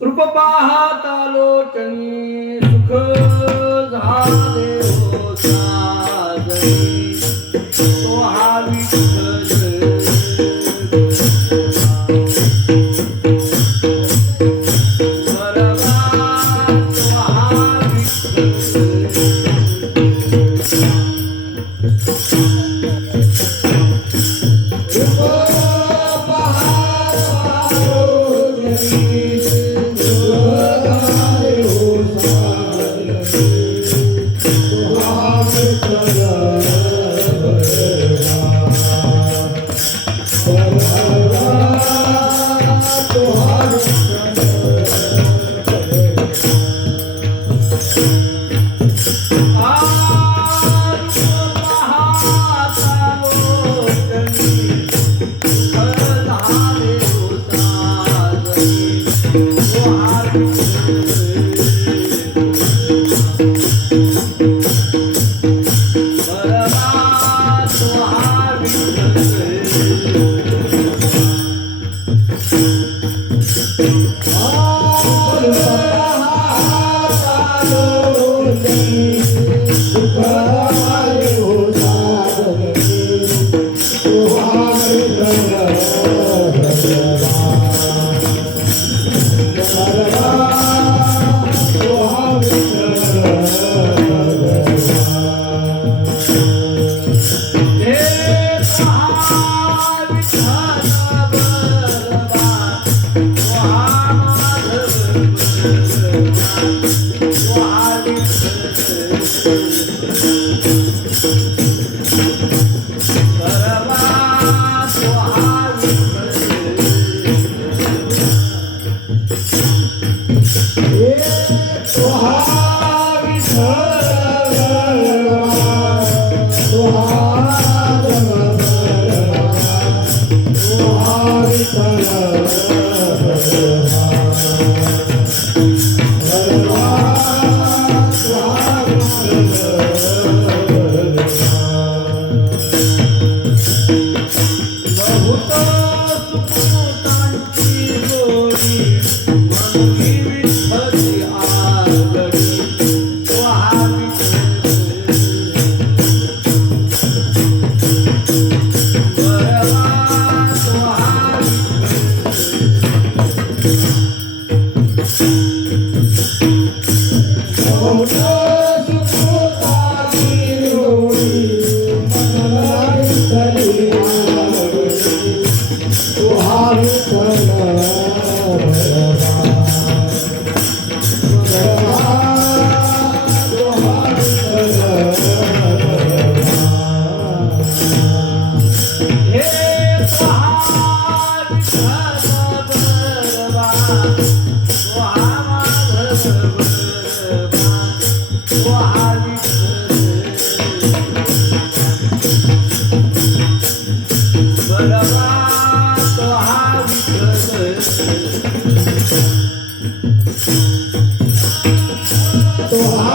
रूप पाहता लोचनी सुख झाले हो साजनी तो हा विठ्ठल बरवा तो हा विठ्ठल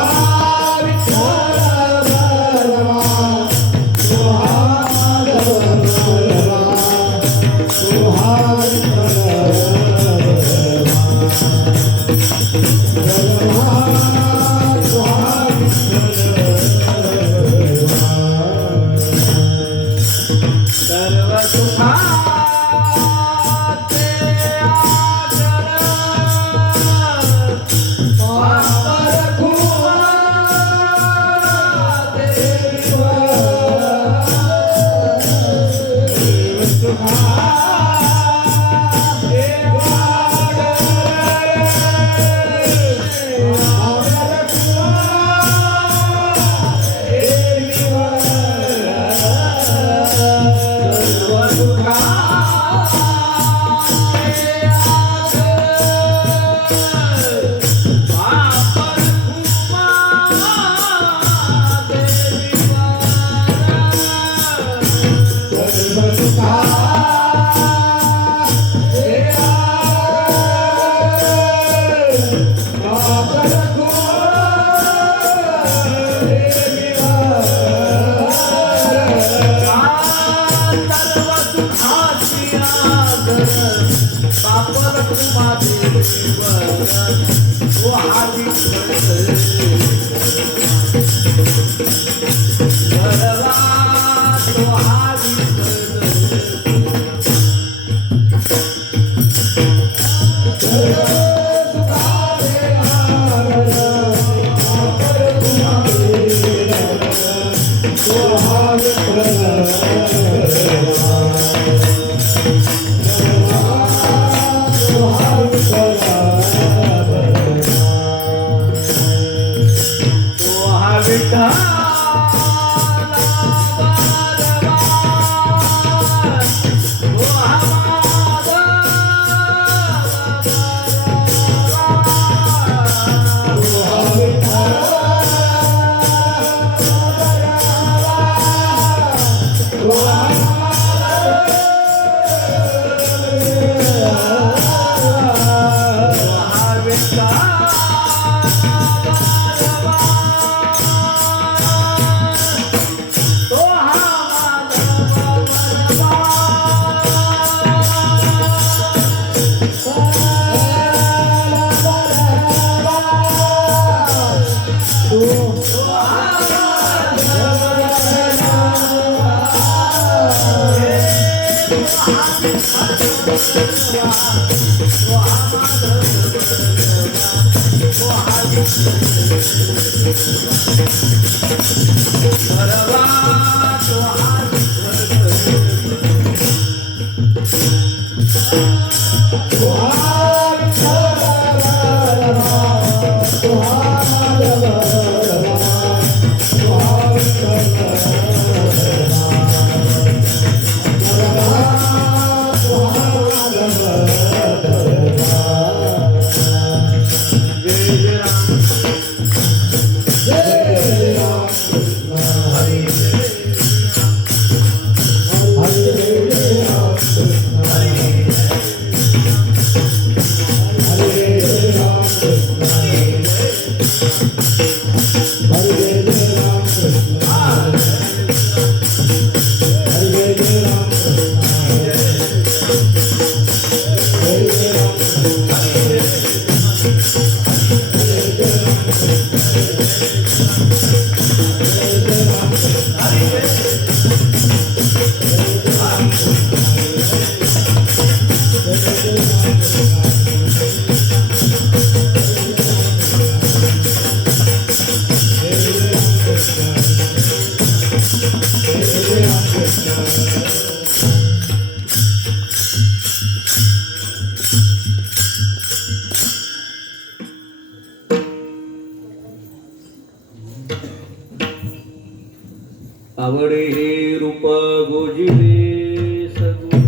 आवडे हे रूप गोजिले सगुण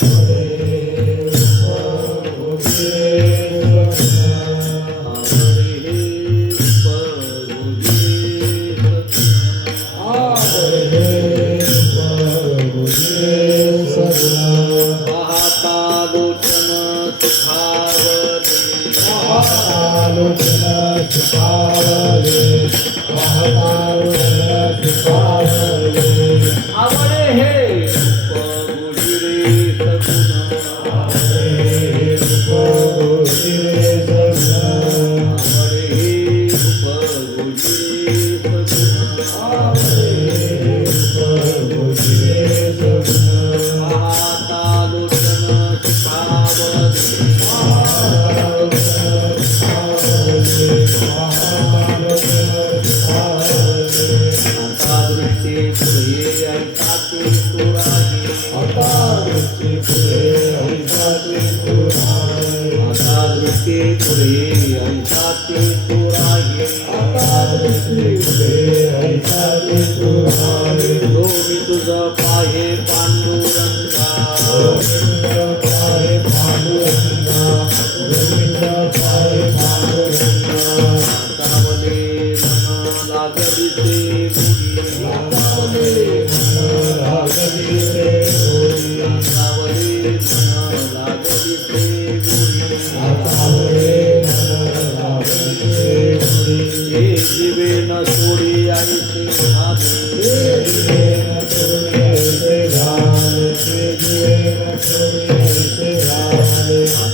आवडे हे रूप गोजिले सगुण पाहता लोचन सुखावले आवडे हे तुझ पाहे पांडुरंगा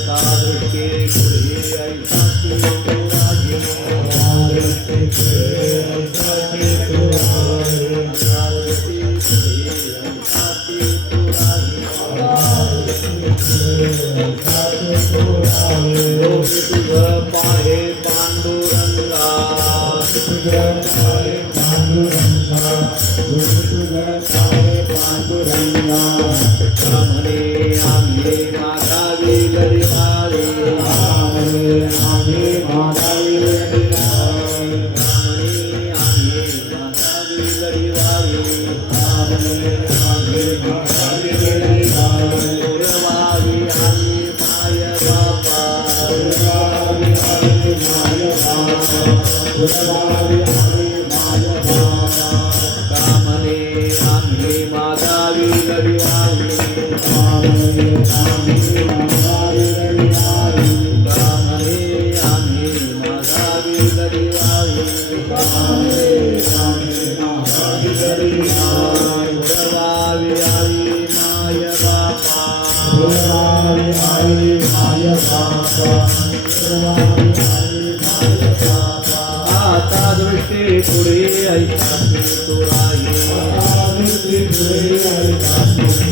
आता दृष्टी तुझं पाहे पांडुरंगा म्हणे आम्ही मागावी गरिबावी म्हणे आम्ही मागावी गरिबावी गुरवावी आम्ही माय बापा कामने आम्ही मागावी गरिबावी कामने आम्ही मागावी गरिबावी गुरवावी आई माय बापा आता दृष्टी पुढे ऐकाची तुराई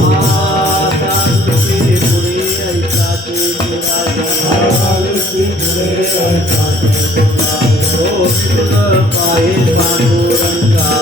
आता दृष्टी पुढे ऐकाची तुराई हो तुझं पाहे पांडुरंगा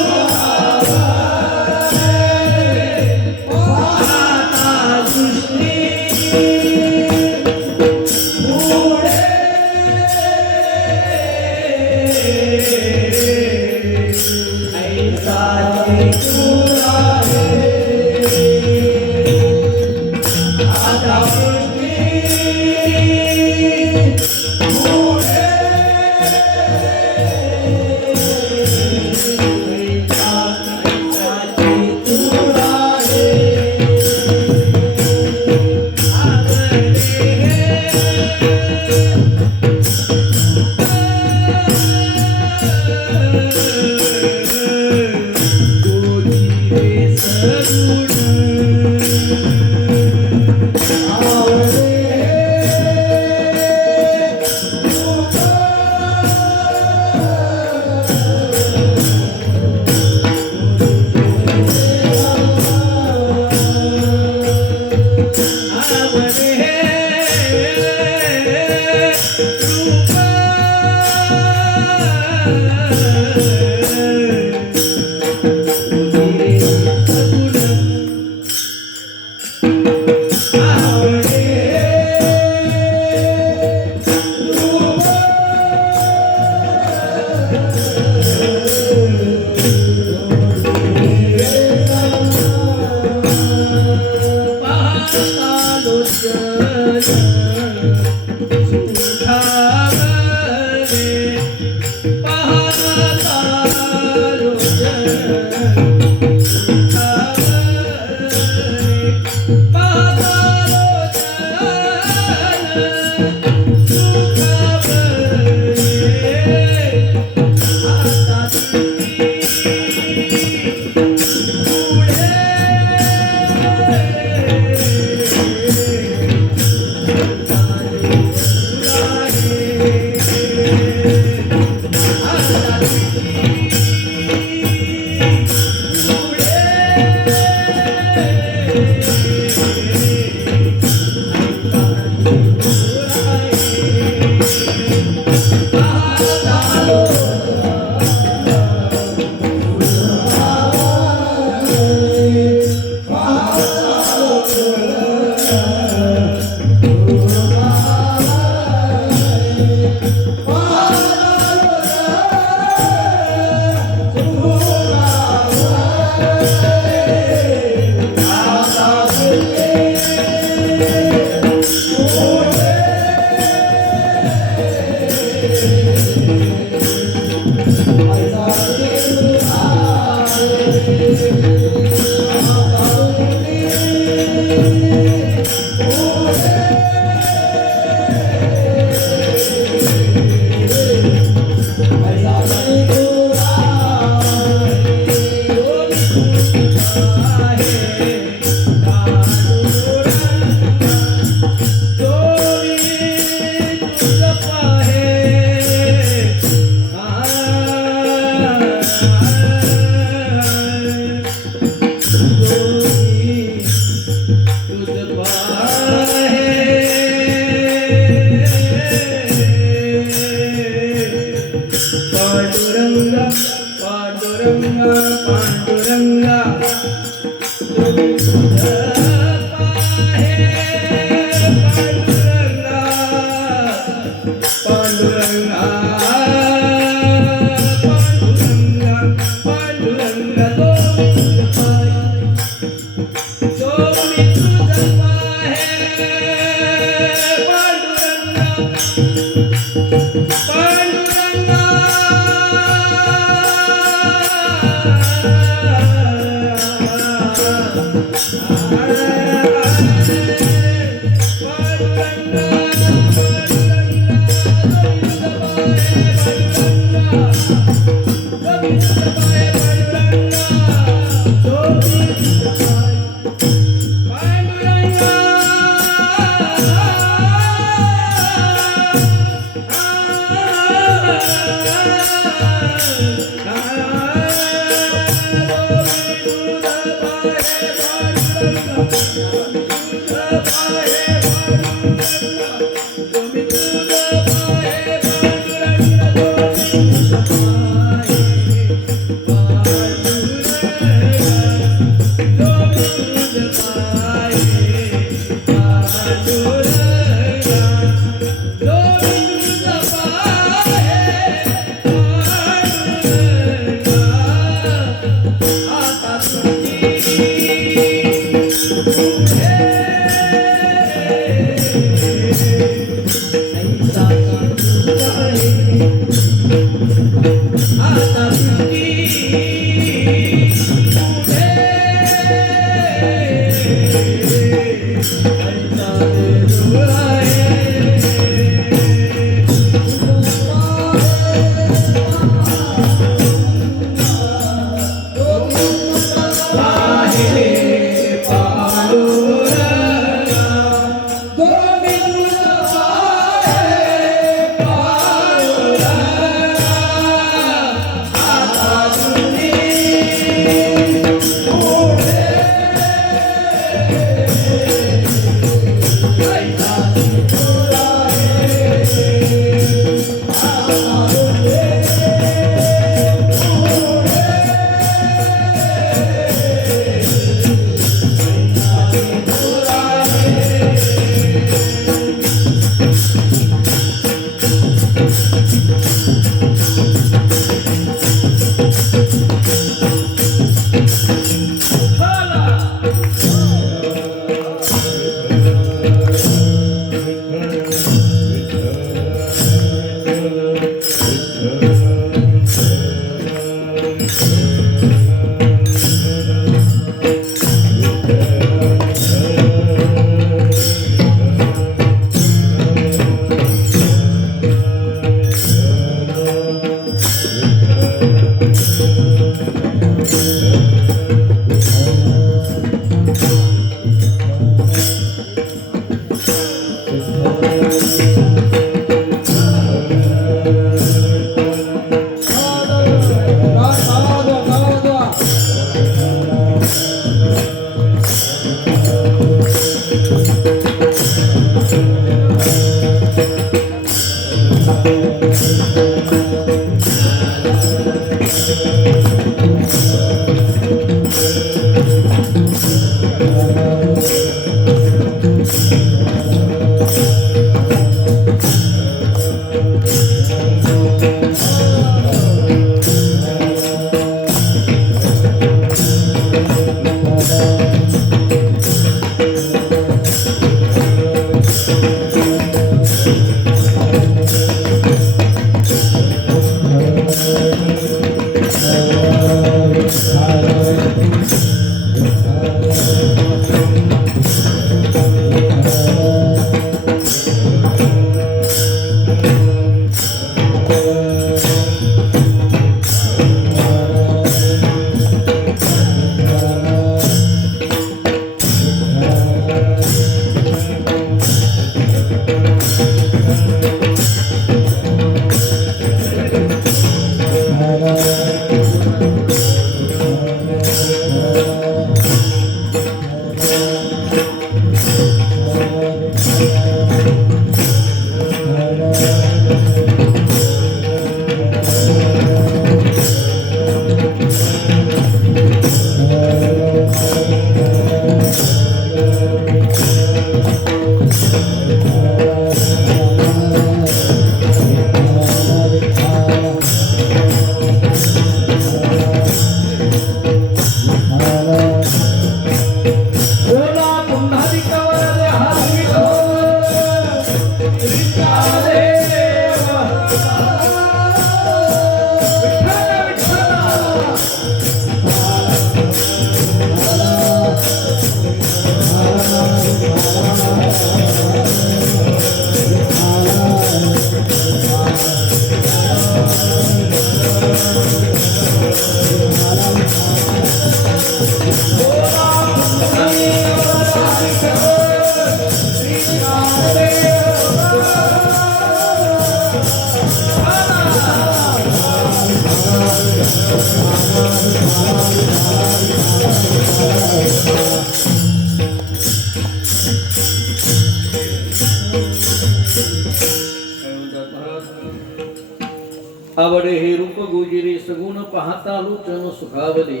आवडे हे रूप गोजिरे सगुण पाहता लोचन सुखावले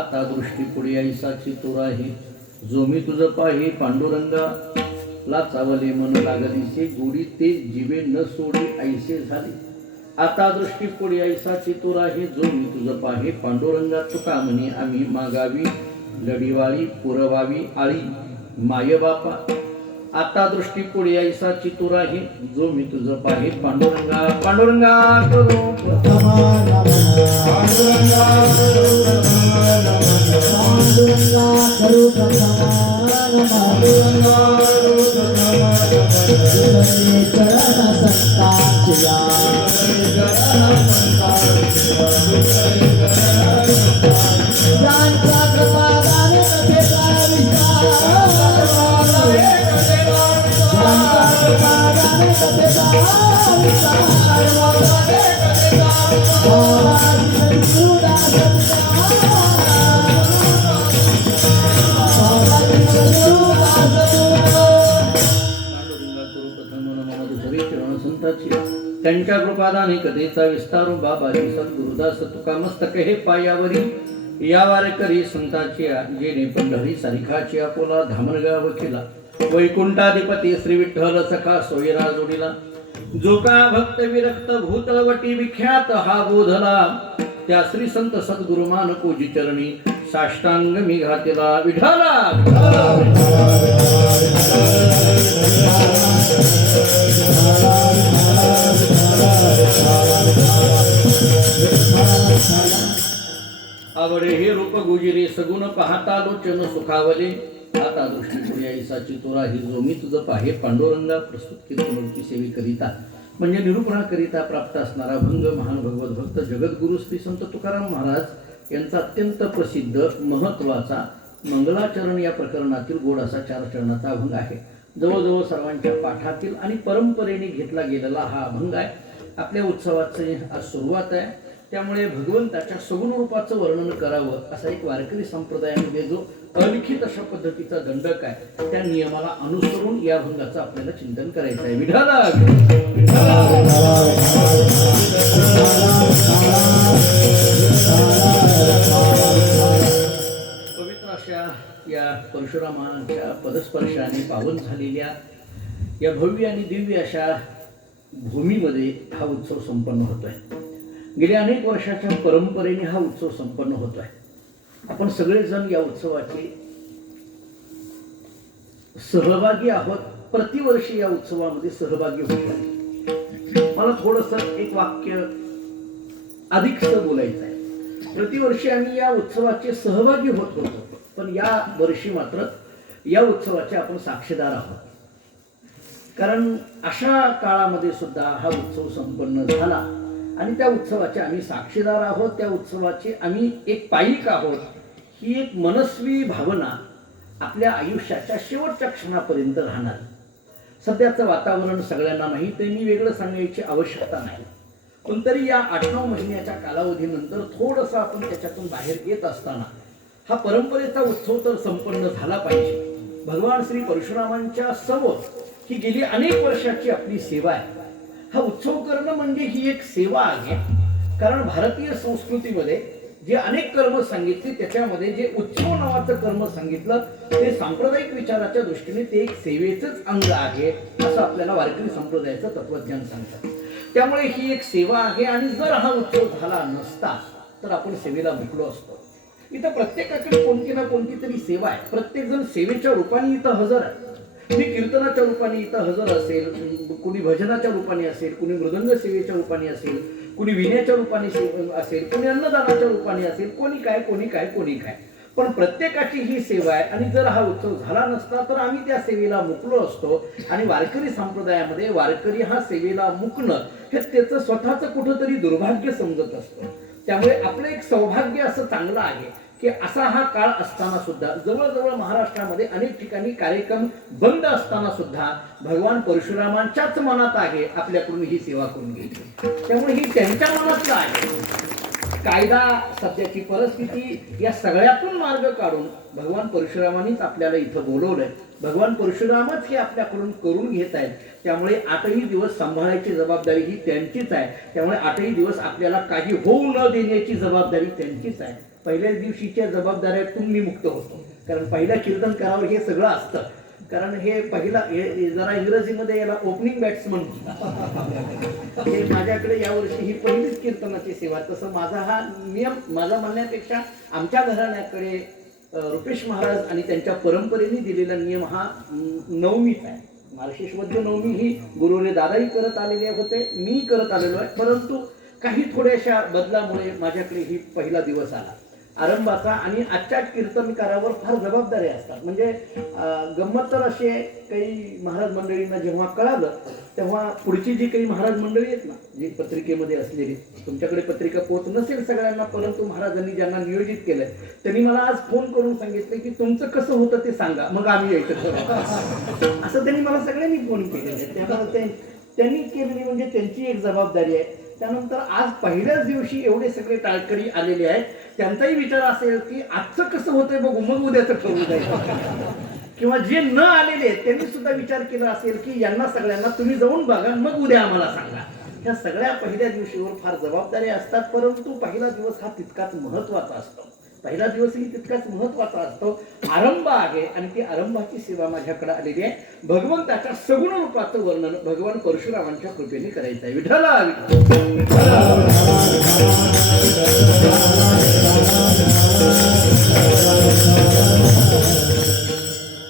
आता दृष्टी पुढे ऐसाची तोर आहे जो मी तुझ पाहे पांडुरंगा लाचावले मन लागलीसे गोडी ते जीवे न सोडी ऐसे झाले आता दृष्टी पुढे ऐसाची तोर आहे जो मी तुझ पाहे पांडुरंगा तुका म्हणे आम्ही मागावी लढीवाळी पुरवावी आळी माय बापा आता दृष्टी पुढे ऐसाची तोर आहे जो मी तुझ पाहे पांडुरंगा पांडुरंगा करो त्यांच्या कृपादाने कथेचा विस्तारू बाबाजी सद्गुरुदास तुका मस्तक हे पायावरी या वारकरी संताची जेणे पंढरी सारिखाची अकोला धामणगाव केला वैकुंठाधिपती श्री विठ्ठल सखा सोयरा जोडीला जो का भक्त विरक्त भूतवटी विख्यात हा बोधला त्या श्री संत सद्गुरुमान कोजी चरणी साष्टांग मी घातिला विठाला आवडे हे रूप गुजिरे सगुण पाहता लोचन सुखावले आता दृष्टी पुढे ऐसाची तोरा ही जो मी तुझ पाहे पांडुरंगा प्रस्तुत कीर्तनोक्ती सेवी करिता म्हणजे निरूपणाकरिता प्राप्त असणारा भंग महान भगवत भक्त जगद्गुरु श्री संत तुकाराम महाराज यांचा अत्यंत प्रसिद्ध महत्वाचा मंगलाचरण या प्रकरणातील गोड असा 4 चरणाचा अभंग आहे. जवळजवळ सर्वांच्या पाठातील आणि परंपरेने घेतला गेलेला हा अभंग आहे. आपल्या उत्सवाची आज सुरुवात आहे, त्यामुळे भगवंताच्या सगुण रूपाचं वर्णन करावं असा एक वारकरी संप्रदायामध्ये जो अलिखित अशा पद्धतीचा दंडक आहे त्या नियमाला अनुसरून या अभंगाचं आपल्याला चिंतन करायचं आहे. विठाला पवित्र अशा या परशुरामांच्या पदस्पर्शाने पावन झालेल्या या भव्य आणि दिव्य अशा भूमीमध्ये हा उत्सव संपन्न होतोय. गेल्या अनेक वर्षाच्या परंपरेने हा उत्सव संपन्न होतोय. आपण सगळेजण या उत्सवाचे सहभागी आहोत. प्रतिवर्षी या उत्सवामध्ये सहभागी होतो. मला थोडंसं एक वाक्य अधिकच बोलायचं आहे. प्रतिवर्षी आम्ही या उत्सवाचे सहभागी होत होतो, पण या वर्षी मात्र या उत्सवाचे आपण साक्षीदार आहोत. कारण अशा काळामध्ये सुद्धा हा उत्सव संपन्न झाला आणि त्या उत्सवाचे आम्ही साक्षीदार आहोत. त्या उत्सवाचे आम्ही एक पाईक आहोत. ही एक मनस्वी भावना आपल्या आयुष्याच्या शेवटच्या क्षणापर्यंत राहणार. सध्याचं वातावरण सगळ्यांना माहीत आहे, मी वेगळं सांगायची आवश्यकता नाही. पण तरी या 8-9 महिन्याच्या कालावधीनंतर थोडंसं आपण त्याच्यातून बाहेर येत असताना हा परंपरेचा उत्सव तर संपन्न झाला पाहिजे. भगवान श्री परशुरामांच्या समोर ही गेली अनेक वर्षाची आपली सेवा आहे. हा उत्सव करणं म्हणजे ही एक सेवा आहे. कारण भारतीय संस्कृतीमध्ये जे अनेक कर्म सांगितली त्याच्यामध्ये जे उत्सव नावाचं कर्म सांगितलं ते सांप्रदायिक विचाराच्या दृष्टीने ते एक सेवेचंच अंग आहे असं आपल्याला वारकरी संप्रदायाचं तत्वज्ञान सांगतात. त्यामुळे ही एक सेवा आहे आणि जर हा उत्सव झाला नसता तर आपण सेवेला मुकलो असतो. इथं प्रत्येकाकडे कोणती ना कोणती तरी सेवा आहे. प्रत्येक जण सेवेच्या रूपाने इथं हजर आहे. मी कीर्तनाच्या रूपाने इथं हजर असेल, कुणी भजनाच्या रूपाने असेल, कुणी मृदंग सेवेच्या रूपाने असेल, कुणी विण्याच्या रूपाने असेल, कुणी अन्नदानाच्या रूपाने असेल, कोणी काय कोणी काय कोणी काय. पण प्रत्येकाची ही सेवा आहे आणि जर हा उत्सव झाला नसता तर आम्ही त्या सेवेला मुकलो असतो. आणि वारकरी संप्रदायामध्ये वारकरी हा सेवेला मुकणं हे त्याचं स्वतःचं कुठंतरी दुर्भाग्य समजत असतं. त्यामुळे आपलं एक सौभाग्य असं चांगलं आहे की असा हा काळ असताना सुद्धा जवळजवळ महाराष्ट्रामध्ये अनेक ठिकाणी कार्यक्रम बंद असताना सुद्धा भगवान परशुरामांच्याच मनात आहे आपल्याकडून ही सेवा करून घ्यायची. त्यामुळे ही त्यांच्या मनातलं आहे. कायदा, सध्याची परिस्थिती या सगळ्यातून मार्ग काढून भगवान परशुरामांनीच आपल्याला इथं बोलवलंय. भगवान परशुरामच हे आपल्याकडून करून घेत आहेत. त्यामुळे 8ही दिवस सांभाळायची जबाबदारी ही त्यांचीच आहे. त्यामुळे 8ही दिवस आपल्याला काही होऊ न देण्याची जबाबदारी त्यांचीच आहे. पहिल्याच दिवशीच्या जबाबदाऱ्यातून मी मुक्त होतो, कारण पहिल्या कीर्तनकारावर हे सगळं असतं. कारण हे पहिला हे जरा इंग्रजीमध्ये याला ओपनिंग बॅट्समन म्हणतात. हे माझ्याकडे यावर्षी ही पहिलीच कीर्तनाची सेवा. तसं माझा हा नियम, माझा म्हणण्यापेक्षा आमच्या घराण्याकडे रुपेश महाराज आणि त्यांच्या परंपरेने दिलेला नियम हा नवमीच आहे. मार्गशीर्ष वद्य नवमी ही गुरुने दादाही करत आलेले होते, मी करत आलेलो आहे. परंतु काही थोड्याशा बदलामुळे माझ्याकडे ही पहिला दिवस आला आरंभाचा. आणि आजच्या कीर्तनकारावर फार जबाबदारी असतात. म्हणजे गंमत तर अशी आहे, काही महाराज मंडळींना जेव्हा कळालं तेव्हा पुढची जी काही महाराज मंडळी आहेत ना, जी पत्रिकेमध्ये असलेली, तुमच्याकडे पत्रिका पोहोच नसेल सगळ्यांना, परंतु महाराजांनी ज्यांना नियोजित केलंय त्यांनी मला आज फोन करून सांगितलं की तुमचं कसं होतं ते सांगा, मग आम्ही यायचं ठरवू. असं त्यांनी मला सगळ्यांनी फोन केलेले आहे. त्यामुळे त्यांनी केलेली म्हणजे त्यांची एक जबाबदारी आहे. त्यानंतर आज पहिल्याच दिवशी एवढे सगळे टाळकरी आलेले आहेत. त्यांचाही विचार असेल की आजचं कसं होतंय बघू, मग उद्याचं ठरवू जायचं. किंवा जे न आलेले आहेत त्यांनी सुद्धा विचार केला असेल की यांना सगळ्यांना तुम्ही जाऊन बघा, मग उद्या आम्हाला सांगा. ह्या सगळ्या पहिल्या दिवशीवर फार जबाबदारी असतात. परंतु पहिला दिवस हा तितकाच महत्वाचा असतो. पहिला दिवसही तितकाच महत्वाचा असतो. आरंभ आहे आणि ती आरंभाची सेवा माझ्याकडे आलेली आहे. भगवंताच्या सगुण रूपाचं वर्णन भगवान परशुरामांच्या कृपेने करायचं आहे. विठ्ठला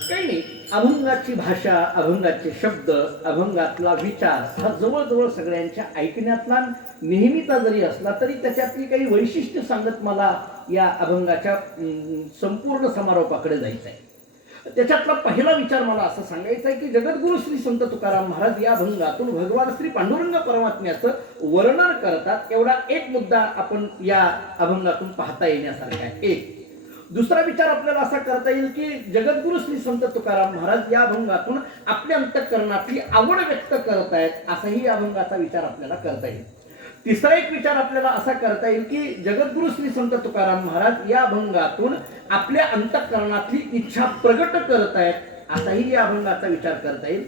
काही नाही. अभंगाची भाषा, अभंगाचे शब्द, अभंगातला विचार हा जवळजवळ सगळ्यांच्या ऐकण्यातला नेहमीचा जरी असला तरी त्याच्यातली काही वैशिष्ट्य सांगत मला या अभंगाच्या संपूर्ण समारोपाकडे जायचं आहे. त्याच्यातला पहिला विचार मला असं सांगायचा आहे की जगद्गुरु श्री संत तुकाराम महाराज या अभंगातून भगवान श्री पांडुरंग परमात्म्याचं वर्णन करतात. एवढा एक मुद्दा आपण या अभंगातून पाहता येण्यासारखा आहे. एक दुसरा विचार आपल्याला असा करता येईल की जगद्गुरु श्री संत तुकाराम महाराज या अभंगातून आपल्या अंतःकरणातली आवड व्यक्त करत आहेत, असाही या अभंगाचा विचार आपल्याला करता येईल. तिसरा एक विचार आपल्याला असा करता येईल की जगद्गुरु श्री संत तुकाराम महाराज या अभंगातून आपल्या अंतःकरणातली इच्छा प्रगट करत आहेत, असाही या अभंगाचा विचार करता येईल.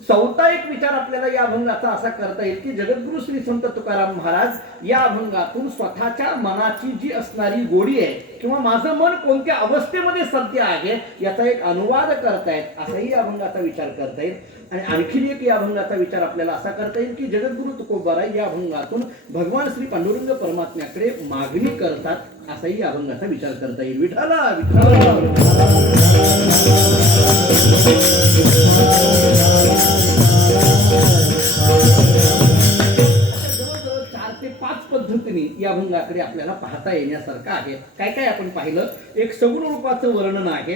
चौथा एक विचार आपल्याला या अभंगाचा असा करता येईल की जगद्गुरु श्री संत तुकाराम महाराज या अभंगातून स्वतःच्या मनाची जी असणारी गोडी आहे किंवा माझं मन कोणत्या अवस्थेमध्ये सध्या आहे याचा एक अनुवाद करतायत, असाही या अभंगाचा विचार करता येईल. आणि आणखी एक या अभंगाचा विचार आपल्याला असा करता येईल की जगद्गुरु तुकोबाराय या अभंगातून भगवान श्री पांडुरंग परमात्म्याकडे मागणी करतात, असाही या अभंगाचा विचार करता येईल. विठ्ठला जवळजवळ 4 ते 5 पद्धतीने या अभंगाकडे आपल्याला पाहता येण्यासारखं आहे. काय काय आपण पाहिलं, एक सगुण रूपाचं वर्णन आहे,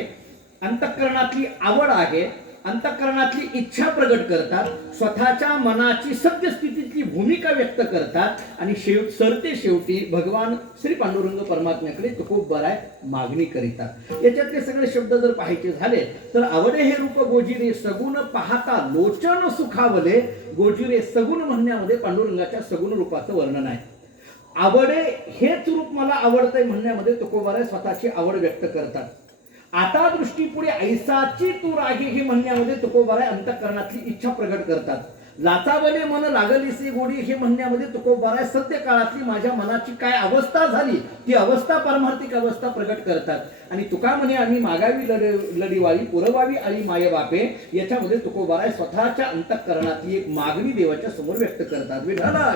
अंतःकरणातली आवड आहे, अंतःकरणातली इच्छा प्रगट करतात, स्वतःच्या मनाची सत्यस्थितीतली भूमिका व्यक्त करतात आणि सरते शेवटी भगवान श्री पांडुरंग परमात्म्याकडे तुकोबाराय मागणी करीतात. याच्यातले सगळे शब्द जर पाहायचे झाले तर आवडे हे रूप गोजिरे सगुण पाहता लोचन सुखावले. गोजिरे सगुण म्हणण्यामध्ये पांडुरंगाच्या सगुण रूपाचं वर्णन आहे. आवडे हेच रूप मला आवडतंय म्हणण्यामध्ये तुकोबाराय स्वतःची आवड व्यक्त करतात. आता दृष्टी पुढे ऐसाची तू रागे हे म्हणण्यामध्ये तुकोबाराय अंतःकरणातली इच्छा प्रगट करतात. लाचावले मन लागलीसी गोडी हे म्हणण्यामध्ये तुकोबाराय सत्य काळातली माझ्या मनाची काय अवस्था झाली ती अवस्था पारमार्थिक अवस्था प्रगट करतात. आणि तुका म्हणे आम्ही मागावी लढीवाळी पुरवावी आली माय बापे, याच्यामध्ये तुकोबाराय स्वतःच्या अंतःकरणातली एक मागणी देवाच्या समोर व्यक्त करतात. विठ्ठला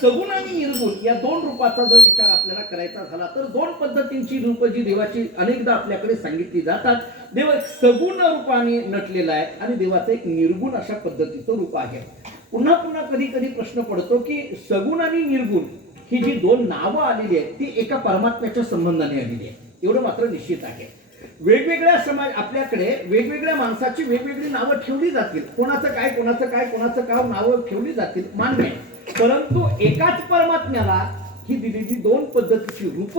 सगुण आणि निर्गुण या 2 रूपाचा जर विचार आपल्याला करायचा झाला तर 2 पद्धतींची रूप जी देवाची अनेकदा आपल्याकडे सांगितली जातात. देव एक सगुण रूपाने नटलेला आहे आणि देवाचं एक निर्गुण अशा पद्धतीचं रूप आहे. पुन्हा पुन्हा कधी कधी प्रश्न पडतो की सगुण आणि निर्गुण ही जी 2 नावं आलेली आहेत ती एका परमात्म्याच्या संबंधाने आलेली आहे, एवढं मात्र निश्चित आहे. वेगवेगळ्या समाज आपल्याकडे वेगवेगळ्या माणसाची वेगवेगळी नावं ठेवली जातील, कोणाचं काय कोणाचं काय कोणाचं काय नावं ठेवली जातील, मान्य आहे. परंतु एकाच परमात्म्याला ही दिलेली 2 पद्धतीची रूप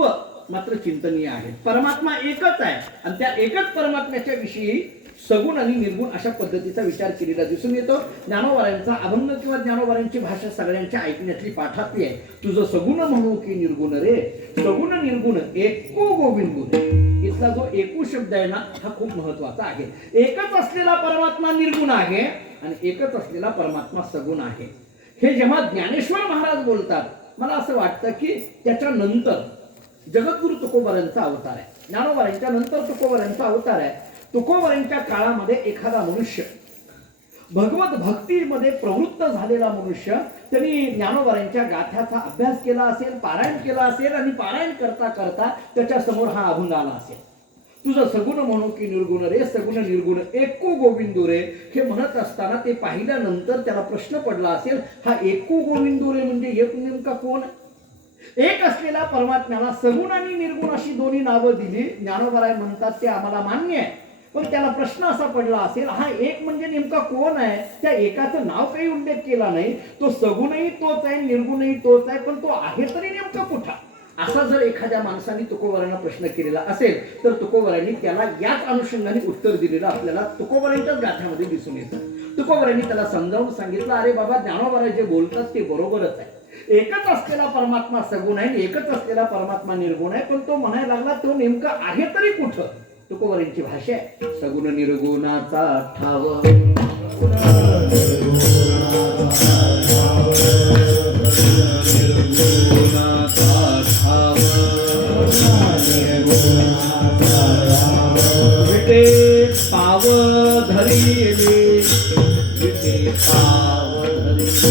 मात्र चिंतनीय आहेत. परमात्मा एकच आहे आणि त्या एकच परमात्म्याच्या विषयी सगुण आणि निर्गुण अशा पद्धतीचा विचार केलेला दिसून येतो. ज्ञानोबारायांचा अभंग किंवा ज्ञानोबारायांची भाषा सगळ्यांच्या ऐकण्यातली पाठातली आहे. तुझं सगुण म्हणू की निर्गुण रे, सगुण निर्गुण एको गोविंद. इथला जो एकू शब्द आहे ना, हा खूप महत्वाचा आहे. एकच असलेला परमात्मा निर्गुण आहे आणि एकच असलेला परमात्मा सगुण आहे. हे जेव्हा ज्ञानेश्वर महाराज बोलतात, मला असं वाटतं की त्याच्यानंतर जगद्गुरु तुकोबारायांचा अवतार आहे. ज्ञानोबारायांच्या नंतर तुकोबारायांचा अवतार आहे. तुकोबारायांच्या काळामध्ये एखादा मनुष्य भगवत भक्तीमध्ये प्रवृत्त झालेला मनुष्य, त्यांनी ज्ञानोबारायांच्या गाथ्याचा अभ्यास केला असेल, पारायण केला असेल आणि पारायण करता करता त्याच्या समोर हा अभंग आला असेल. तुझं सगुण म्हणू की निर्गुण रे, सगुण निर्गुण एको गोविंदू रे, हे म्हणत असताना ते पाहिल्यानंतर त्याला प्रश्न पडला असेल, हा एको गोविंदू रे म्हणजे एक नेमका कोण? एक असलेल्या परमात्म्याला सगुण आणि निर्गुण अशी दोन्ही नावं दिली. ज्ञानोबाराय म्हणतात ते आम्हाला मान्य आहे, पण त्याला प्रश्न असा पडला असेल, हा एक म्हणजे नेमका कोण आहे? त्या एकाचं नाव काही उल्लेख केला नाही. तो सगुणही तोच आहे, निर्गुणही तोच आहे, पण तो आहे तरी नेमका कुठा? असा जर एखाद्या माणसाने तुकोबारायांना प्रश्न केलेला असेल तर तुकोबारायांनी त्याला याच अनुषंगाने उत्तर दिलेलं आपल्याला तुकोबारायांच्याच गाथ्यामध्ये दिसून येतं. तुकोबारायांनी त्याला समजावून सांगितलं, अरे बाबा, ज्ञानोबाराय जे बोलतात ते बरोबरच आहे. एकच असलेला परमात्मा सगुण आहे, एकच असलेला परमात्मा निर्गुण आहे, पण तो म्हणायला लागला तो नेमका आहे तरी कुठं? तुकोबारायांची भाषा आहे, सगुण निर्गुणाचा ठाव. विटे पाव धरिले, विटे पाव धरिले,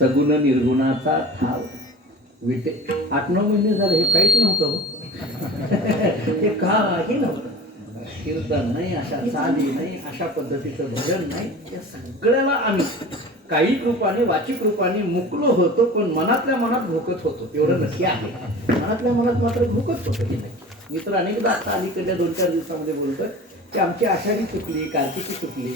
सगुण निर्गुणाचा ठाव. विटे 8-9 महिने झाले हे काहीच नव्हतं. हे काही नव्हतं. कीर्तन नाही, अशा चाली नाही, अशा पद्धतीचं भजन नाही. या सगळ्याला आम्ही काही रूपाने, वाचिक रूपाने मुकलो होतो, पण मनातल्या मनात भोकत होतो. एवढं नक्की आहे, मनातल्या मनात मात्र भोकत होतो. मी तर अनेकदा आता अलीकडल्या 2-4 दिवसामध्ये बोलतोय की आमची आषाढी चुकली, कार्तिकी चुकली.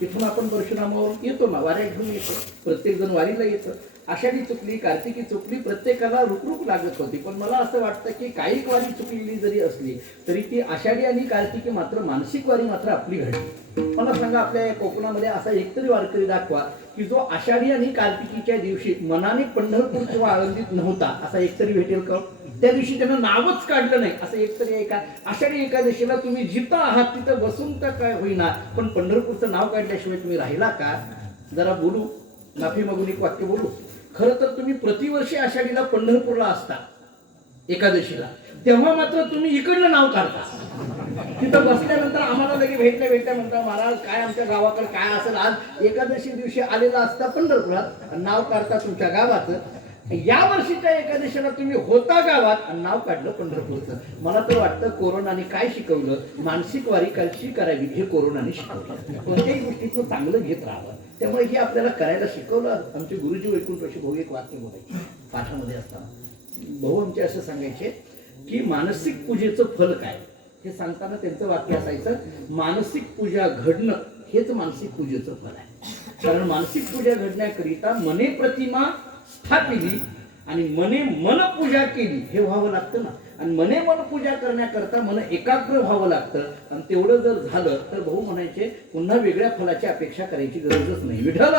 तिथून आपण परशुरामावर येतो ना, वाऱ्या घेऊन येतो, प्रत्येक जण वारीला येतं. आषाढी चुकली, कार्तिकी चुकली, प्रत्येकाला रुकरुक लागत होती. पण मला असं वाटतं की काही वारी चुकलेली जरी असली तरी ती आषाढी आणि कार्तिकी मात्र मानसिक वारी मात्र आपली घडली. मला सांगा, आपल्या कोकणामध्ये असा एकतरी वारकरी दाखवा की जो आषाढी आणि कार्तिकीच्या दिवशी मनाने पंढरपूर किंवा आळंदीत नव्हता, असा एकतरी भेटेल का? त्या दिवशी त्यानं नावच काढलं नाही असं एकतरी आहे का? आषाढी एकादशीला तुम्ही जिथं आहात तिथं बसून तर काय होईना, पण पंढरपूरचं नाव काढल्याशिवाय तुम्ही राहिला का? जरा बोलू, माफी मागून एक वाक्य बोलू. खरं तर तुम्ही प्रतिवर्षी आषाढीला पंढरपूरला असता एकादशीला, तेव्हा मात्र तुम्ही इकडलं नाव काढता. तिथं बसल्यानंतर आम्हाला लगे भेटल्या म्हणता, महाराज काय आमच्या गावाकडे काय असेल, आज एकादशी दिवशी आलेला असता पंढरपुरात, नाव काढता तुमच्या गावाचं. या वर्षीच्या एकादशीला तुम्ही होता गावात आणि नाव काढलं पंढरपूरचं. मला तर वाटतं कोरोनाने काय शिकवलं, मानसिक वारी कशी करावी हे कोरोनाने शिकवलं. कोणत्याही गोष्टीचं चांगलं घेत राहावं, त्यामुळे हे आपल्याला करायला शिकवलं. आमचे गुरुजी वैकुंठपाशी भाऊ एक वाक्य बोलायचे पाठामध्ये असताना. भाऊ आमचे असं सांगायचे की मानसिक पूजेचं फल काय हे सांगताना त्यांचं वाक्य असायचं, मानसिक पूजा घडणं हेच मानसिक पूजेचं फल आहे. कारण मानसिक पूजा घडण्याकरिता मने प्रतिमा स्थापिली आणि मने मन पूजा केली हे व्हावं लागतं ना. आणि मने मन पूजा करण्याकरता मन एकाग्र व्हावं लागतं. आणि तेवढं जर झालं तर भाऊ म्हणायचे पुन्हा वेगळ्या फलाची अपेक्षा करायची गरजच नाही. विठ्ठल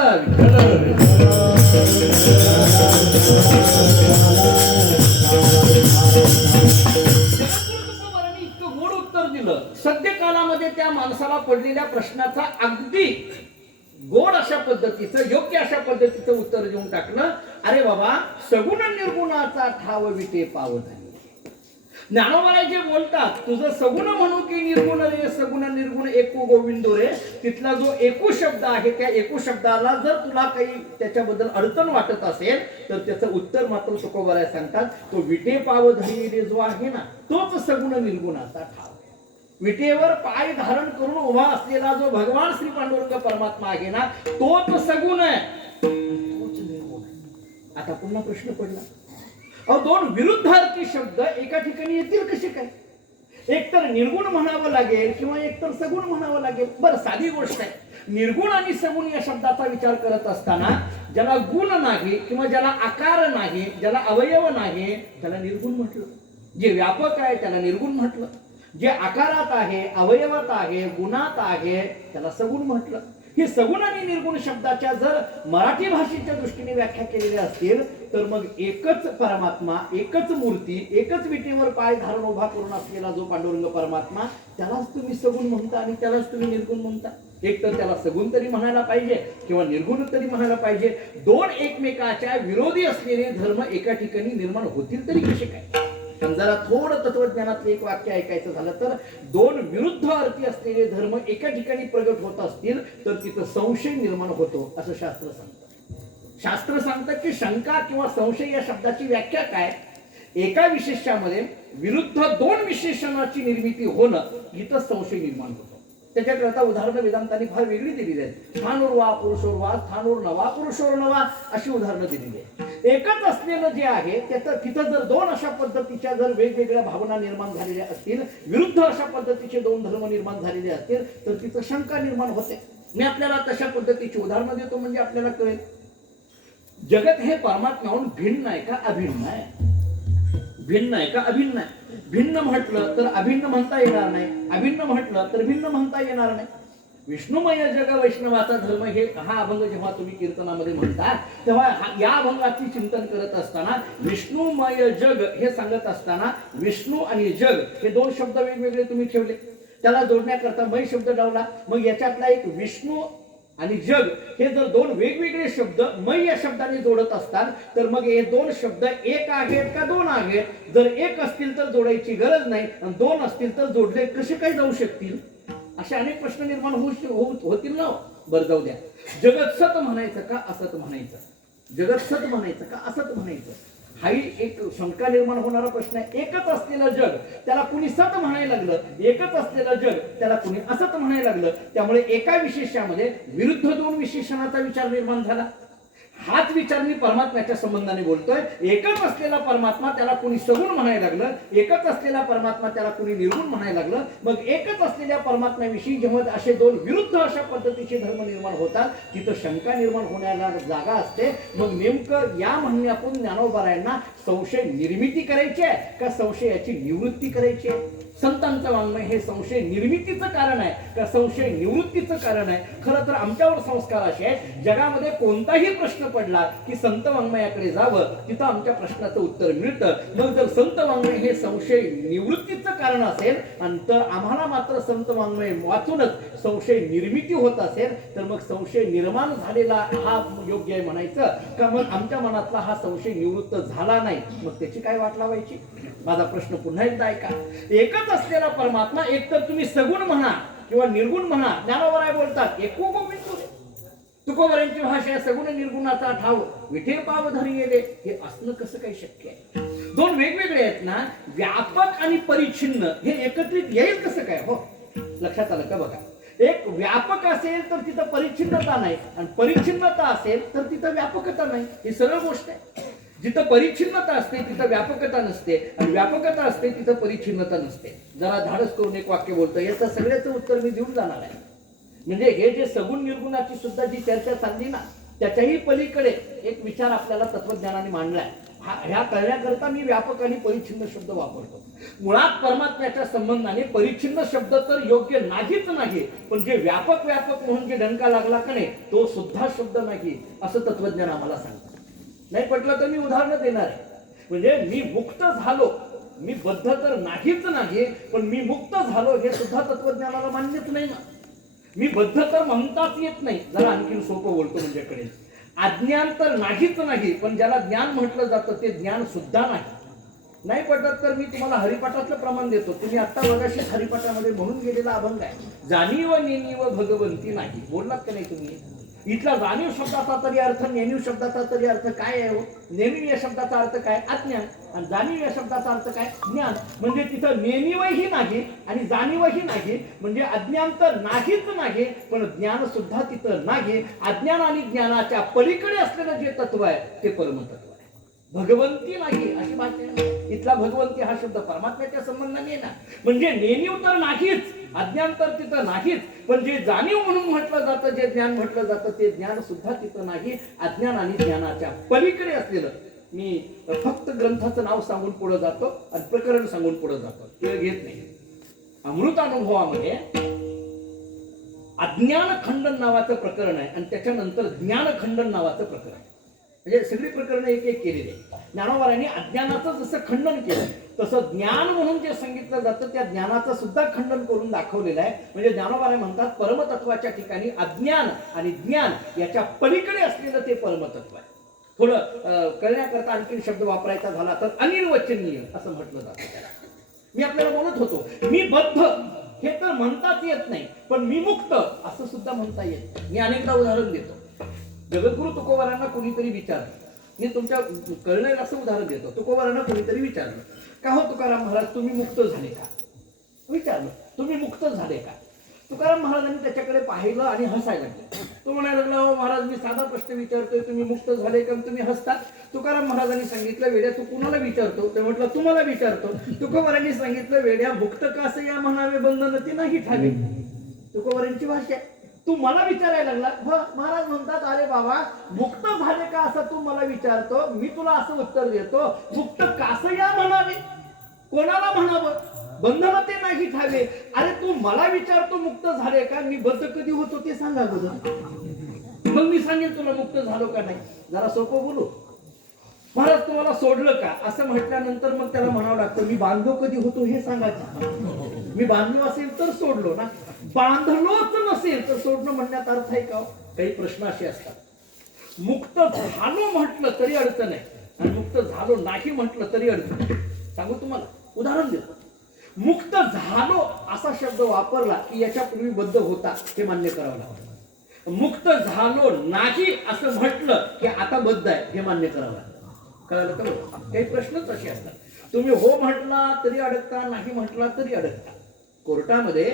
इतकं गोड उत्तर दिलं. सध्य काळामध्ये त्या माणसाला पडलेल्या प्रश्नाचा अगदी गोड अशा पद्धतीचं, योग्य अशा पद्धतीचं उत्तर देऊन टाकलं. अरे बाबा, सगुण निर्गुणाचा ठाव विटे पावधानी. ज्ञानोबा जे बोलतात, तुझं सगुण म्हणू की निर्गुण रे, सगुण निर्गुण एको गोविंदो रे. तिथला जो एकू शब्द आहे, त्या एकू शब्दाला जर तुला काही त्याच्याबद्दल अडचण वाटत असेल तर त्याचं उत्तर मात्र तुकोबाराय सांगतात, तो विटे पावधनी रे जो आहे ना, तोच सगुण निर्गुणाचा ठाव. विटेवर पाय धारण करून उभा असलेला जो भगवान श्री पांडुरंग परमात्मा आहे ना, तोच सगुण आहे, तोच निर्गुण आहे. आता पुन्हा प्रश्न पडला, दोन विरुद्धार्थी शब्द एका ठिकाणी येतील कसे काय? एकतर निर्गुण म्हणावं लागेल किंवा एकतर सगुण म्हणावं लागेल. बरं, साधी गोष्ट आहे. निर्गुण आणि सगुण या शब्दाचा विचार करत असताना ज्याला गुण नाही किंवा ज्याला आकार नाही, ज्याला अवयव नाही, त्याला निर्गुण म्हटलं. जे व्यापक आहे त्याला निर्गुण म्हटलं. जे आकारात आहे, अवयवात आहे, गुणात आहे, त्याला सगुण म्हटलं. ही सगुण आणि निर्गुण शब्दाच्या जर मराठी भाषेच्या दृष्टीने व्याख्या केलेल्या असतील तर मग एकच परमात्मा, एकच मूर्ती, एकच विटेवर पाय धारण उभा करून असलेला जो पांडुरंग परमात्मा, त्यालाच तुम्ही सगुण म्हणता आणि त्यालाच तुम्ही निर्गुण म्हणता. एक तर त्याला सगुण तरी म्हणायला पाहिजे किंवा निर्गुण तरी म्हणायला पाहिजे. दोन एकमेकाच्या विरोधी असलेले धर्म एका ठिकाणी निर्माण होतील तरी कसे काय? जरा थोडं तत्वज्ञानातलं एक वाक्य ऐकायचं झालं तर, दोन विरुद्ध अर्थी असलेले धर्म एका ठिकाणी प्रगट होत असतील तर तिथं संशय निर्माण होतो असं शास्त्र सांगतं. शास्त्र सांगतं की शंका किंवा संशय या शब्दाची व्याख्या काय? एका विशेषणामध्ये विरुद्ध दोन विशेषणाची निर्मिती होणं, इथं संशय निर्माण होतो. त्याच्याकरता उदाहरणं वेदांतांनी फार वेगळी दिलेली आहेत. स्थानोर्वा पुरुषोर्वा, स्थानोर नवा पुरुषोर नवा, अशी उदाहरणं दिलेली आहेत. एकच असलेलं जे आहे त्याचं तिथं जर दोन अशा पद्धतीच्या जर वेगवेगळ्या भावना निर्माण झालेल्या असतील, विरुद्ध अशा पद्धतीचे दोन धर्म निर्माण झालेले असतील तर तिथं शंका निर्माण होते. मी आपल्याला तशा पद्धतीची उदाहरणं देतो म्हणजे आपल्याला कळेल. जगत हे परमात्म्याहून भिन्न आहे का अभिन्न आहे? भिन्न आहे का अभिन्न आहे? भिन्न म्हटलं तर अभिन्न म्हणता येणार नाही, अभिन्न म्हटलं तर भिन्न म्हणता येणार नाही. विष्णुमय जग वैष्णवाचा धर्म, हे हा अभंग जेव्हा तुम्ही कीर्तनामध्ये म्हणता तेव्हा या अभंगाची चिंतन करत असताना विष्णुमय जग हे सांगत असताना विष्णू आणि जग हे दोन शब्द वेगवेगळे तुम्ही ठेवले, त्याला जोडण्याकरता मय शब्द लावला. मग याच्यातला एक विष्णू आणि जग हे जर दोन वेगवेगळे शब्द मय या शब्दाने जोडत असतात तर मग हे दोन शब्द एक आहेत का दोन आहेत? जर एक असतील तर जोडायची गरज नाही, आणि दोन असतील तर जोडले कसे काय जाऊ शकतील? असे अनेक प्रश्न निर्माण होतील ना. बरं, जाऊ द्या. जगत सत म्हणायचं का असत म्हणायचं? जगत सत म्हणायचं का असत म्हणायचं? हाही एक शंका निर्माण होणारा प्रश्न आहे. एकच असलेलं जग त्याला कुणी सत म्हणायला लागलं, एकच असलेलं जग त्याला कुणी असत म्हणायला लागलं. त्यामुळे एका विशेषामध्ये विरुद्ध दोन विशेषणाचा विचार निर्माण झाला. हाच विचार मी परमात्म्याच्या संबंधाने बोलतोय. एकच असलेला परमात्मा त्याला कुणी सगुण म्हणायला लागलं, एकच असलेला परमात्मा त्याला कुणी निर्गुण म्हणायला लागलं. मग एकच असलेल्या परमात्म्याविषयी जेव्हा असे दोन विरुद्ध अशा पद्धतीचे धर्म निर्माण होतात तिथं शंका निर्माण होण्याला जागा असते. मग नेमकं या म्हणण्यातून ज्ञानोबारायांना संशय निर्मिती करायची आहे का संशयाची निवृत्ती करायची आहे? संतांचं वाङ्मय हे संशय निर्मितीचं कारण आहे का संशय निवृत्तीचं कारण आहे? खरं तर आमच्यावर संस्कार असे आहेत, जगामध्ये कोणताही प्रश्न पडला की संत वाङ्मयाकडे जावं, तिथं आमच्या प्रश्नाचं उत्तर मिळतं. मग जर संत वाङ्मय हे संशय निवृत्तीचं कारण असेल आणि तर आम्हाला मात्र संत वाङ्मय वाचूनच संशय निर्मिती होत असेल तर मग संशय निर्माण झालेला हा योग्य आहे म्हणायचं का? मग आमच्या मनातला हा संशय निवृत्त झाला नाही, मग त्याची काय वाट लावायची? माझा प्रश्न पुन्हा एकदा ऐका. एकच असलेला परमात्मा एकतर तुम्ही सगुण म्हणा किंवा निर्गुण म्हणा. ज्ञानोबराय बोलतात एको गोविंदो रे. तुकोबरायांची भाषा आहे सगुण निर्गुणाचा ठाव विठे पावधरी येले. हे असणं कसं काही शक्य आहे? दोन वेगवेगळे आहेत ना, व्यापक आणि परिच्छिन्न, हे एकत्रित येईल कसं काय? हो, लक्षात आलं का? बघा, एक व्यापक असेल तर तिथं परिच्छिन्नता नाही आणि परिच्छिन्नता असेल तर तिथं व्यापकता नाही. ही सरळ गोष्ट आहे. जिथं परिच्छिन्नता असते तिथं व्यापकता नसते आणि व्यापकता असते तिथं परिच्छिन्नता नसते. जरा धाडस करून एक वाक्य बोलतो, याचं सगळ्याचं उत्तर मी देऊन जाणार आहे. म्हणजे हे जे सगुण निर्गुणाची सुद्धा जी चर्चा चालली ना, त्याच्याही पलीकडे एक विचार आपल्याला तत्वज्ञानाने मांडलाय. ह्या कळण्याकरता मी व्यापक आणि परिच्छिन्न शब्द वापरतो. मुळात परमात्म्याच्या संबंधाने परिच्छिन्न शब्द तर योग्य नाहीच नाही, पण जे व्यापक व्यापक म्हणून जे डंका लागला का नाही तो सुद्धा शब्द नाही असं तत्वज्ञान आम्हाला सांगतं. नाही पटलं तर मी उदाहरणं देणार आहे. म्हणजे मी मुक्त झालो मी बद्ध तर नाहीच नाही, पण मी मुक्त झालो हे सुद्धा तत्वज्ञानाला मान्यच नाही ना. मी बद्ध तर म्हणताच येत नाही. जरा आणखीन सोपं बोलतो म्हणजे अज्ञान तर नाहीच नाही, पण ज्याला ज्ञान म्हटलं जातं ते ज्ञान सुद्धा नाही पटत तर मी तुम्हाला हरिपाठातलं प्रमाण देतो. तुम्ही आता बघाशी हरिपाठामध्ये म्हणून गेलेला अभंग आहे, जाणीव नेणीव भगवंती नाही. बोललात का नाही तुम्ही? इथला जाणीव शब्दाचा तरी अर्थ, नेणीव शब्दाचा तरी अर्थ काय आहे? नेणीव या शब्दाचा अर्थ काय? अज्ञान. आणि जाणीव या शब्दाचा अर्थ काय? ज्ञान. म्हणजे तिथं नेणीवही नाही आणि जाणीवही नाही, म्हणजे अज्ञान तर नाहीच नाही, पण ज्ञान सुद्धा तिथं नाही. अज्ञान आणि ज्ञानाच्या पलीकडे असलेलं जे तत्व आहे ते परमतत्व आहे. भगवंती नाही अशी भाषा. इथला भगवंती हा शब्द परमात्म्याच्या संबंधाने ना, म्हणजे नेणीव तर नाहीच, अज्ञान तर तिथं नाहीच, पण जे जाणीव म्हणून म्हटलं जातं, जे ज्ञान म्हटलं जातं ते ज्ञान सुद्धा तिथं नाही. अज्ञान आणि ज्ञानाच्या पलीकडे असलेलं. मी फक्त ग्रंथाचं नाव सांगून पुढे जातो आणि प्रकरण सांगून पुढे जातो, वेळ घेत नाही. अमृत अनुभवामध्ये अज्ञान खंडन नावाचं प्रकरण आहे आणि त्याच्यानंतर ज्ञान खंडन नावाचं प्रकरण आहे. म्हणजे सगळी प्रकरणं एक एक केलेली आहे. ज्ञानोबारांनी अज्ञानाचं जसं खंडन केलं तसं ज्ञान म्हणून जे सांगितलं जातं त्या ज्ञानाचं सुद्धा खंडन करून दाखवलेलं आहे. म्हणजे ज्ञानोबाराय म्हणतात परमतत्वाच्या ठिकाणी अज्ञान आणि ज्ञान याच्या पलीकडे असलेलं ते परमतत्व आहे. थोडं कळण्याकरता आणखी शब्द वापरायचा झाला तर अनिर्वचनीय असं म्हटलं जातं त्याला. मी आपल्याला बोलत होतो मी बद्ध हे तर म्हणताच येत नाही, पण मी मुक्त असं सुद्धा म्हणता येत नाही. मी अनेकदा उदाहरण देतो. जगद्गुरु तुकोबारांना कोणीतरी विचारलं, मी तुमच्या कळण्याला असं उदाहरण देतो. तुकोबारांना कोणीतरी विचारलं, का हो तुकाराम महाराज तुम्ही मुक्त झाले का? विचारलं, तुम्ही मुक्त झाले का? तुकाराम महाराजांनी त्याच्याकडे पाहिलं आणि हसायला लागले. तो म्हणायला लागला, हो महाराज मी साधा प्रश्न विचारतोय, तुम्ही मुक्त झाले का? तुम्ही हसता. तुकाराम महाराजांनी सांगितलं, वेड्या तू कुणाला विचारतो? ते म्हटलं तुम्हाला विचारतो. तुकोबारांनी सांगितलं, वेड्या मुक्त का असं या म्हणावे, बंधन ती नाही ठावे. तुकोबारांची भाषा. तू मला विचारायला लागला. महाराज म्हणतात, अरे बाबा मुक्त झाले का असं तू मला विचारतो, मी तुला असं उत्तर देतो, मुक्त कास या म्हणावे, कोणाला म्हणावं, बंधन ते नाही ठावे. अरे तू मला विचारतो मुक्त झाले का, मी बद्ध कधी होतो ते सांगा बरं, मग मी सांगेन तुला मुक्त झालो का नाही. जरा सोपं बोलू. महाराज तुम्हाला सोडलं का असं म्हटल्यानंतर मग त्याला म्हणावं लागतं, मी बांधलो कधी होतो हे सांगायचं. मी बांधलो असेल तर सोडलो ना, बांधलोच नसेल तर सोडणं म्हणण्यात अर्थ आहे का? काही प्रश्न असे असतात. मुक्त झालो म्हटलं तरी अडचण आहे आणि मुक्त झालो नाही म्हटलं तरी अडचण आहे. सांगू तुम्हाला उदाहरण देतो. मुक्त झालो असा शब्द वापरला की याच्यापूर्वी बद्ध होता हे मान्य करावं लागतं. मुक्त झालो नाही असं म्हटलं की आता बद्ध आहे हे मान्य करावं लागतं. कळलं का? काही प्रश्नच असे असतात. तुम्ही हो म्हटला तरी अडकता, नाही म्हटला तरी अडकता. कोर्टामध्ये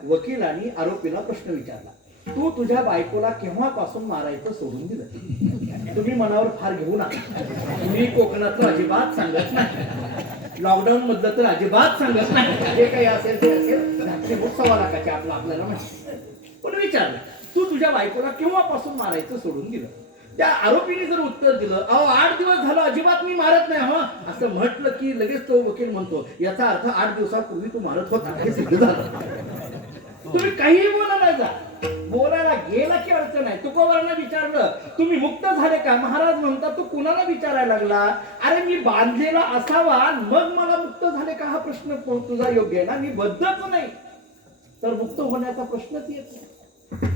वकिलांनी आरोपीला प्रश्न विचारला, तू तुझ्या बायकोला केव्हापासून मारायचं सोडून दिलं? तुम्ही मनावर फार घेऊ नका. मी कोकणातलं अजिबात सांगत नाही, लॉकडाऊन मधलं तर अजिबात सांगत नाही. जे काही असेल ते असेल. 1.25 लाखाचे आपल्याला माहिती. पण विचारलं, तू तुझ्या बायकोला केव्हापासून मारायचं सोडून दिलं? त्या आरोपीने जर उत्तर दिलं, अहो 8 दिवस झालं अजिबात मी मारत नाही हो, असं म्हटलं की लगेच तो वकील म्हणतो, याचा अर्थ 8 दिवसापूर्वी तू मारत होता हे सिद्ध झालं. तुम्ही काही बोलायला जा, बोलायला गेला की अडचण आहे. तुकोबारांना विचारलं, तुम्ही मुक्त झाले का? महाराज म्हणतात, तू कुणाला विचारायला लागला? अरे मी बांधलेला असावा मग मला मुक्त झाले का हा प्रश्न तुझा योग्य आहे ना. मी बद्धच नाही तर मुक्त होण्याचा प्रश्नच येत नाही.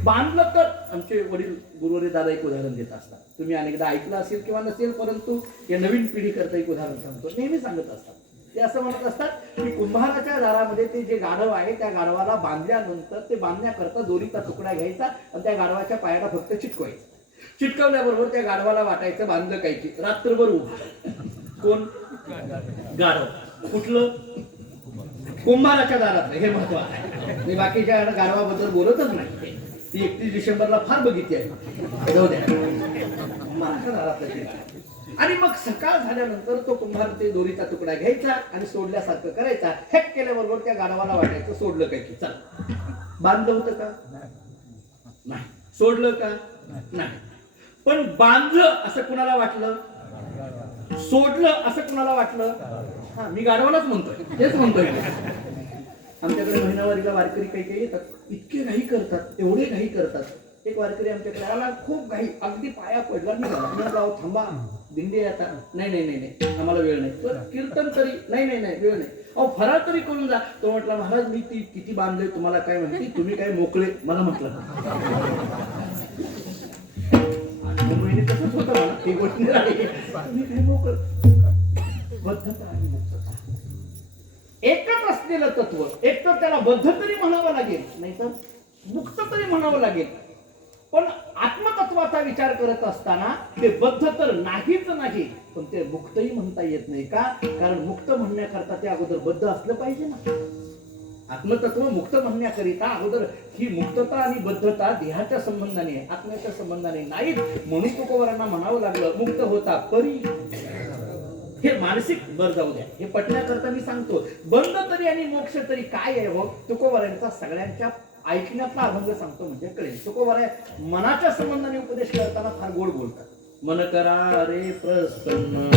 बांधलं तर आमचे वडील गुरुवरे दादा एक उदाहरण देत असतात. तुम्ही अनेकदा ऐकलं असेल किंवा नसेल, परंतु या नवीन पिढी करता एक उदाहरण सांगतो. नेहमी सांगत असतात, ते असं म्हणत असतात की कुंभाराच्या दारामध्ये ते जे गाढव आहे त्या गाढवाला बांधल्यानंतर ते बांधण्याकरता दोरीचा तुकडा घ्यायचा आणि त्या गाढवाच्या पायाला फक्त चिटकवायचं. चिटकवल्याबरोबर त्या गाढवाला वाटायचं बांधलं काय की रात्रभर उभं. कोण? गाढव. कुठलं? कुंभाराच्या दारातलं. हे महत्वाचं आहे. मी बाकीच्या गाढवाबद्दल बोलतच नाही. ती 31 डिसेंबरला फार बघितली आहे. कुंभाराच्या दारातलं. आणि मग सकाळ झाल्यानंतर तो कुंभार ते दोरीचा तुकडा घ्यायचा आणि सोडल्यासारखं करायचा. हेक केल्याबरोबर त्या गाढवाला वाटायचं सोडलं काय की चल. बांधलं होतं का? नाही. सोडलं का? नाही. पण बांधलं असं कुणाला वाटलं? सोडलं असं कुणाला वाटलं? हा, मी गाढवालाच म्हणतोय, तेच म्हणतोय. आमच्याकडे महिनावारीला वारकरी काही काही येतात, इतके घाई करतात, एवढे घाई करतात. एक वारकरी आमच्याकडे आला, खूप घाई, अगदी पाया पडला, निघाला. थांबा दिंडी आहे आता नाही नाही नाही नाही आम्हाला वेळ नाही. तर कीर्तन तरी नाही नाही नाही वेळ नाही. अहो फराळ तरी करून जा. तो म्हटला महाराज मी ती किती बांधले तुम्हाला काय माहिती, तुम्ही काय मोकळे. मला म्हटलं मुंबईने तसंच होतं मला ती गोष्ट नाही. तुम्ही काय मोकळ. बद्धता आणि मुक्तता एकच असलेलं तत्व. एक तर त्याला बद्ध तरी म्हणावं लागेल, नाही तर मुक्त तरी म्हणावं लागेल. पण आत्मतत्वाचा विचार करत असताना ते बद्ध तर नाहीच नाही, पण ते मुक्तही म्हणता येत नाही. का? कारण मुक्त म्हणण्याकरता ते अगोदर बद्ध असलं पाहिजे ना. आत्मतत्व मुक्त म्हणण्याकरिता अगोदर ही मुक्तता आणि बद्धता देहाच्या संबंधाने आत्म्याच्या संबंधाने नाहीत. म्हणून तुकोबारांना म्हणावं लागलं मुक्त होता परी. हे मानसिक बर जाऊ द्या, हे पटण्याकरता मी सांगतो. बंध तरी आणि मोक्ष तरी काय आहे हो, तुकोबारांचा सगळ्यांच्या ऐकण्यातला अभंग सांगतो म्हणजे कळेल. तुकोबारा मनाच्या संबंधाने उपदेश करताना फार गोड बोलतात. मन करा रे प्रसन्न